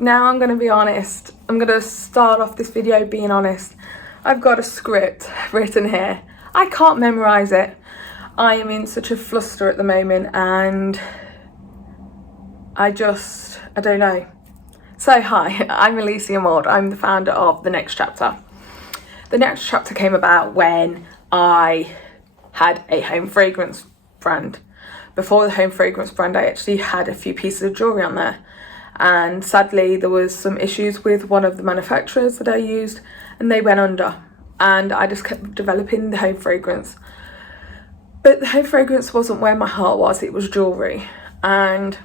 Now I'm going to be honest. I'm going to start off this video being honest. I've got a script written here. I can't memorise it. I am in such a fluster at the moment and I don't know. So hi, I'm Alicia Maud. I'm the founder of The Next Chapter. The Next Chapter came about when I had a home fragrance brand. Before the home fragrance brand, I actually had a few pieces of jewellery on there. And sadly, there was some issues with one of the manufacturers that I used and they went under. And I just kept developing the home fragrance. But the home fragrance wasn't where my heart was, it was jewellery. And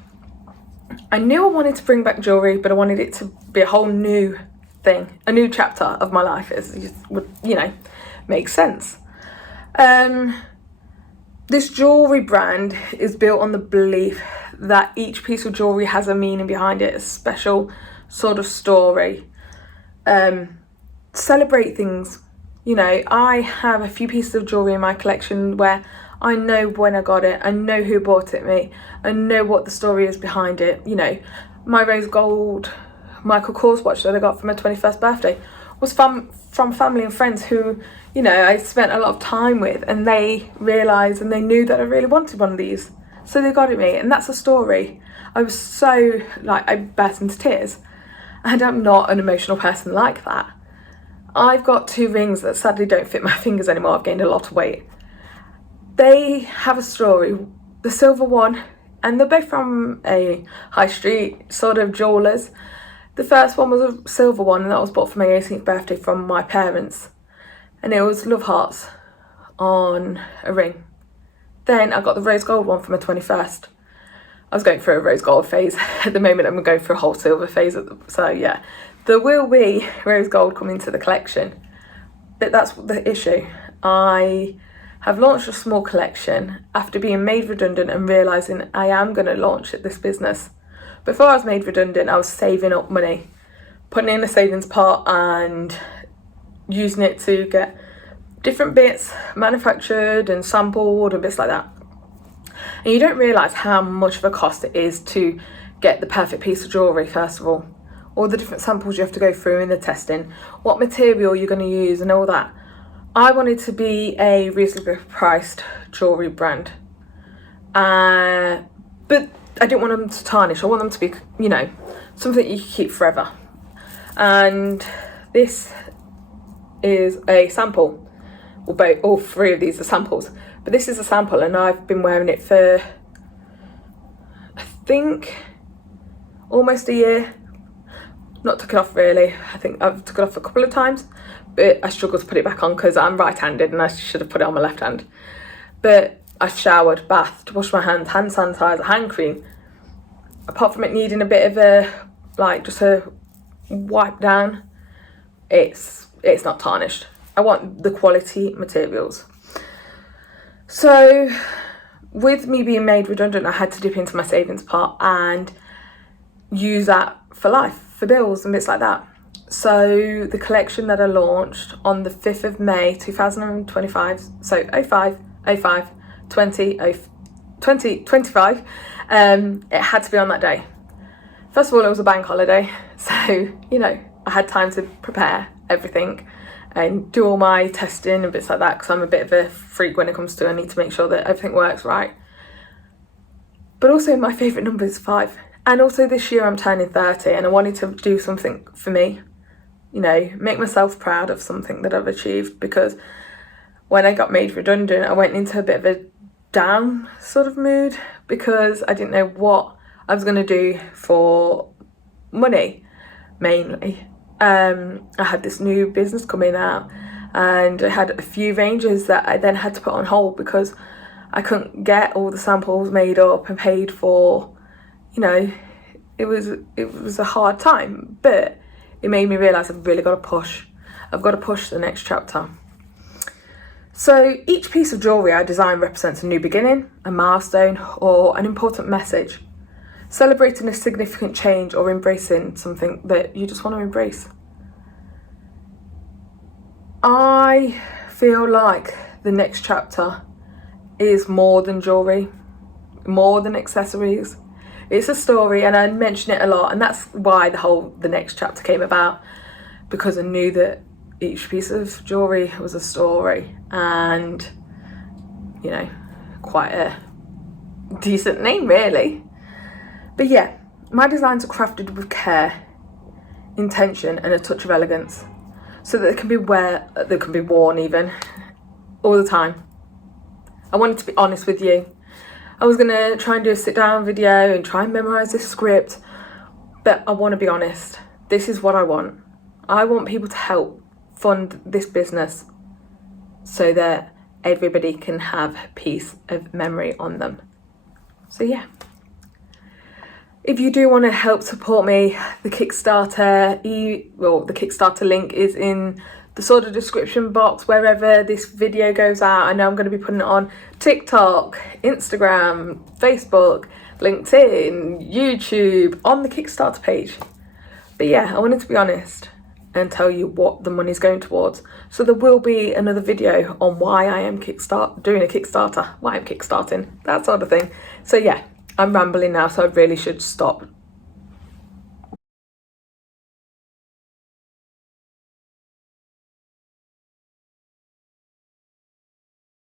I knew I wanted to bring back jewellery, but I wanted it to be a whole new thing, a new chapter of my life, as it would, make sense. This jewellery brand is built on the belief that each piece of jewellery has a meaning behind it, a special sort of story. Celebrate things. I have a few pieces of jewellery in my collection where I know when I got it, I know who bought it me, I know what the story is behind it. My rose gold Michael Kors watch that I got for my 21st birthday was from family and friends who, I spent a lot of time with, and they realised and they knew that I really wanted one of these. So they got it me, and that's a story. I was so, I burst into tears. And I'm not an emotional person like that. I've got 2 rings that sadly don't fit my fingers anymore. I've gained a lot of weight. They have a story. The silver one, and they're both from a high street sort of jewellers. The first one was a silver one, and that was bought for my 18th birthday from my parents. And it was love hearts on a ring. Then I got the rose gold one for my 21st. I was going through a rose gold phase. At the moment I'm going through a whole silver phase. So yeah, there will be rose gold coming to the collection. But that's the issue. I have launched a small collection after being made redundant and realising I am going to launch this business. Before I was made redundant, I was saving up money, putting in a savings pot and using it to get different bits manufactured and sampled and bits like that. And you don't realise how much of a cost it is to get the perfect piece of jewellery, first of all the different samples you have to go through in the testing, what material you're going to use and all that. I wanted to be a reasonably priced jewellery brand, but I didn't want them to tarnish. I want them to be, something you can keep forever. And this is a sample. All 3 of these are samples. But this is a sample, and I've been wearing it for, I think, almost a year. Not took it off really. I think I've took it off a couple of times, but I struggle to put it back on because I'm right-handed and I should have put it on my left hand. But I've showered, bathed, washed my hands, hand sanitizer, hand cream. Apart from it needing a bit of just a wipe down, it's not tarnished. I want the quality materials. So with me being made redundant, I had to dip into my savings pot and use that for life, for bills and bits like that. So the collection that I launched on the 5th of May 2025, so 2025, it had to be on that day. First of all, it was a bank holiday, so I had time to prepare everything and do all my testing and bits like that, because I'm a bit of a freak when it comes to I need to make sure that everything works right. But also my favourite number is 5, and also this year I'm turning 30 and I wanted to do something for me, make myself proud of something that I've achieved, because when I got made redundant I went into a bit of a down sort of mood because I didn't know what I was going to do for money mainly. I had this new business coming out and I had a few ranges that I then had to put on hold because I couldn't get all the samples made up and paid for. It was a hard time, but it made me realise I've really got to push. I've got to push the next chapter. So each piece of jewellery I design represents a new beginning, a milestone, or an important message. Celebrating a significant change or embracing something that you just want to embrace. I feel like the next chapter is more than jewellery, more than accessories. It's a story, and I mention it a lot, and that's why the next chapter came about, because I knew that each piece of jewellery was a story, and, you know, quite a decent name really. But yeah, my designs are crafted with care, intention, and a touch of elegance, so that they can be worn even all the time. I wanted to be honest with you. I was gonna try and do a sit down video and try and memorize this script, but I want to be honest. This is what I want. I want people to help fund this business so that everybody can have a piece of memory on them. So yeah, if you do want to help support me, the Kickstarter link is in the sort of description box wherever this video goes out. I know I'm going to be putting it on TikTok, Instagram, Facebook, LinkedIn, YouTube, on the Kickstarter page. But yeah, I wanted to be honest and tell you what the money's going towards. So there will be another video on why I am doing a Kickstarter, why I'm kickstarting, that sort of thing. So yeah, I'm rambling now, so I really should stop